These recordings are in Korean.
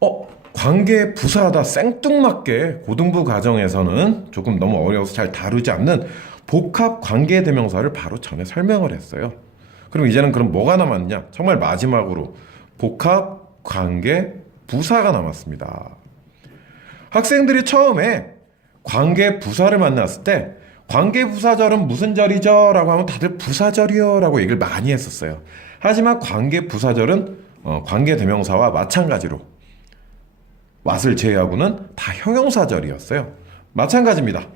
어, 관계 부사하다 생뚱맞게 고등부 과정에서는 조금 너무 어려워서 잘 다루지 않는 복합 관계 대명사를 바로 전에 설명을 했어요. 그럼 이제는 그럼 뭐가 남았냐? 정말 마지막으로 복합 관계 부사가 남았습니다. 학생들이 처음에 관계 부사를 만났을 때 관계 부사절은 무슨 절이죠? 라고 하면 다들 부사절이요 라고 얘기를 많이 했었어요. 하지만 관계 부사절은 어, 관계 대명사와 마찬가지로 왓을 제외하고는 다 형용사절이었어요. 마찬가지입니다.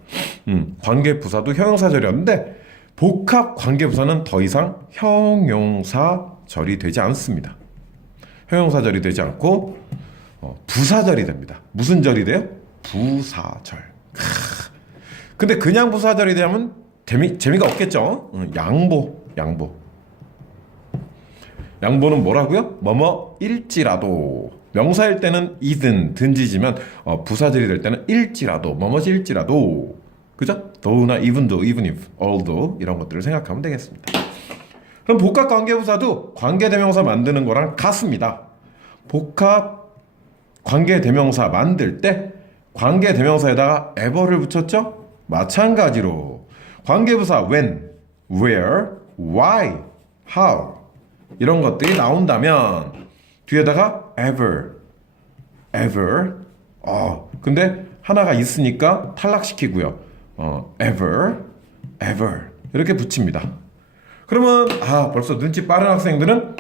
음, 관계 부사도 형용사절이었는데 복합 관계 부사는 더 이상 형용사절이 되지 않습니다. 형용사절이 되지 않고 어, 부사절이 됩니다. 무슨 절이 돼요? 부사절. 크. 근데 그냥 부사절이 되면 재미, 재미가 없겠죠? 음, 양보, 양보. 양보는 뭐라고요? 뭐뭐 일지라도 명사일 때는 이든 든지지만 어, 부사절이 될 때는 일지라도 뭐뭐지 일지라도 그죠? 더우나 even도 even if although 이런 것들을 생각하면 되겠습니다. 그럼 복합 관계부사도 관계대명사 만드는 거랑 같습니다. 복합 관계대명사 만들 때 관계대명사에다가 ever를 붙였죠? 마찬가지로 관계부사 when, where, why, how 이런 것들이 나온다면 뒤에다가 ever, ever. 어, 근데 하나가 있으니까 탈락시키고요. 어, ever, ever 이렇게 붙입니다. 그러면 아 벌써 눈치 빠른 학생들은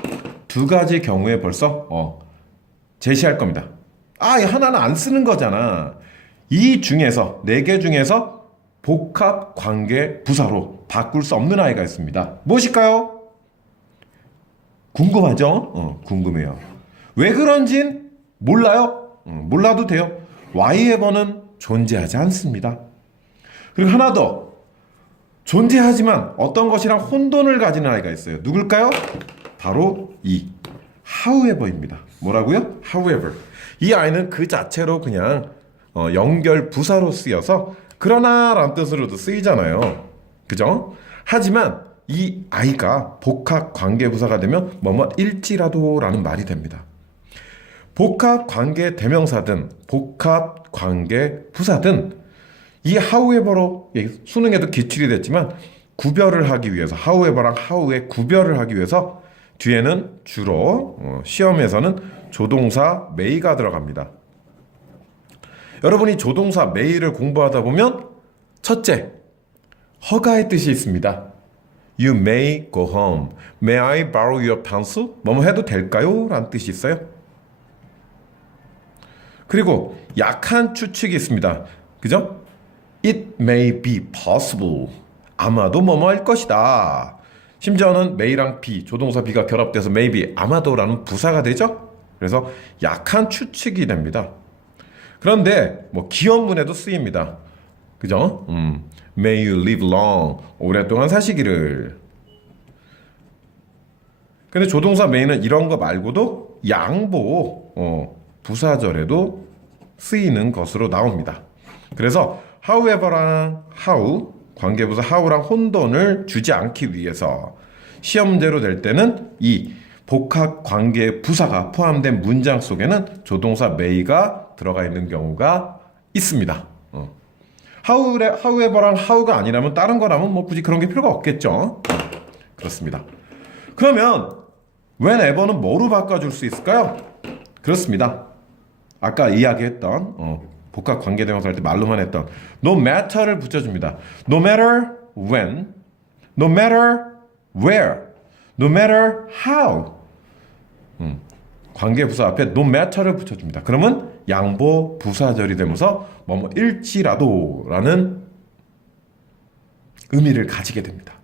두 가지 경우에 벌써 어, 제시할 겁니다. 아, 이 하나는 안 쓰는 거잖아. 이 중에서 네 개 중에서 복합 관계 부사로 바꿀 수 없는 아이가 있습니다. 무엇일까요? 궁금하죠? 어, 궁금해요. 왜 그런진 몰라요? 어, 몰라도 돼요. Y에버는 존재하지 않습니다. 그리고 하나 더. 존재하지만 어떤 것이랑 혼돈을 가지는 아이가 있어요. 누굴까요? 바로 이 however입니다. 뭐라고요? however. 이 아이는 그 자체로 그냥 어, 연결 부사로 쓰여서 그러나라는 뜻으로도 쓰이잖아요. 그죠? 하지만 이 아이가 복합 관계 부사가 되면 뭐뭐 일지라도라는 말이 됩니다. 복합 관계 대명사든 복합 관계 부사든 이 예, 수능에도 기출이 됐지만 구별을 하기 위해서 however랑 how의 구별을 하기 위해서 뒤에는 주로 어, 시험에서는 조동사 may가 들어갑니다. 여러분이 조동사 may를 공부하다 보면 첫째 허가의 뜻이 있습니다. You may go home. May I borrow your pencil? 뭐뭐 해도 될까요? 라는 뜻이 있어요. 그리고 약한 추측이 있습니다. 그죠? It may be possible. 아마도 뭐뭐 할 것이다. 심지어는 may랑 be, 조동사 be가 결합돼서 maybe, 아마도라는 부사가 되죠? 그래서 약한 추측이 됩니다. 그런데 뭐 기원문에도 쓰입니다. 그죠? 음, may you live long. 오랫동안 사시기를. 근데 조동사 may는 이런 거 말고도 양보, 어, 부사절에도 쓰이는 것으로 나옵니다. 그래서 however랑 how 관계부사 how랑 혼돈을 주지 않기 위해서 시험 문제로 될 때는 이 복합 관계 부사가 포함된 문장 속에는 조동사 may가 들어가 있는 경우가 있습니다. 어. how래, however랑 how가 아니라면 다른 거라면 뭐 굳이 그런 게 필요가 없겠죠. 그렇습니다. 그러면 whenever는 뭐로 바꿔줄 수 있을까요? 그렇습니다. 아까 이야기했던 어, 복합 관계대명사 할 때 말로만 했던 no matter를 붙여줍니다. No matter when, no matter where, no matter how. 음, 관계 부사 앞에 no matter를 붙여줍니다. 그러면 양보 부사절이 되면서 뭐뭐 일지라도라는 의미를 가지게 됩니다.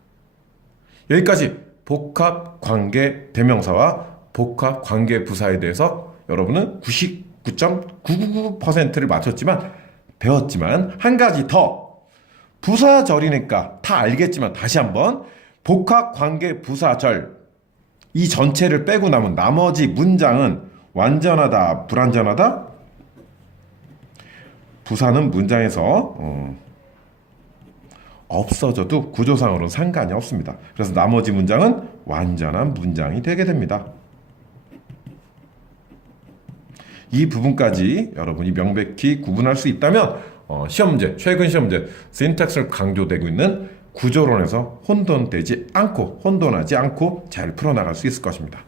여기까지 복합 관계 대명사와 복합 관계 부사에 대해서 여러분은 99.999%를 맞췄지만 배웠지만 한 가지 더 부사절이니까 다 알겠지만 다시 한번 복합 관계 부사절 이 전체를 빼고 남은 나머지 문장은 완전하다 불완전하다 부사는 문장에서 어, 없어져도 구조상으로는 상관이 없습니다. 그래서 나머지 문장은 완전한 문장이 되게 됩니다. 이 부분까지 여러분이 명백히 구분할 수 있다면 어, 시험제, 최근 시험제 syntax를 강조되고 있는 구조론에서 혼돈되지 않고 혼돈하지 않고 잘 풀어나갈 수 있을 것입니다.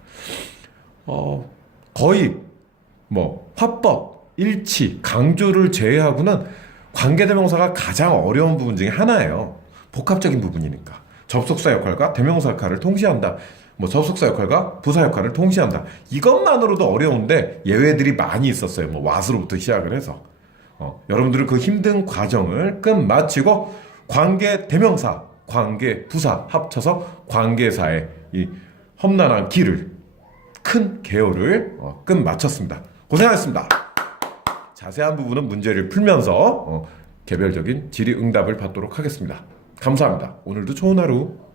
어, 거의 뭐 화법, 일치, 강조를 제외하고는 관계대명사가 가장 어려운 부분 중에 하나예요. 복합적인 부분이니까. 접속사 역할과 대명사 역할을 동시한다. 뭐 접속사 역할과 부사 역할을 동시한다. 이것만으로도 어려운데 예외들이 많이 있었어요. 뭐 왓으로부터 시작을 해서. 어, 여러분들은 그 힘든 과정을 끝마치고 관계 대명사, 관계 부사 합쳐서 관계사의 이 험난한 길을 큰 개요를 어, 끝 마쳤습니다. 고생하셨습니다. 자세한 부분은 문제를 풀면서 어, 개별적인 질의 응답을 받도록 하겠습니다. 감사합니다. 오늘도 좋은 하루.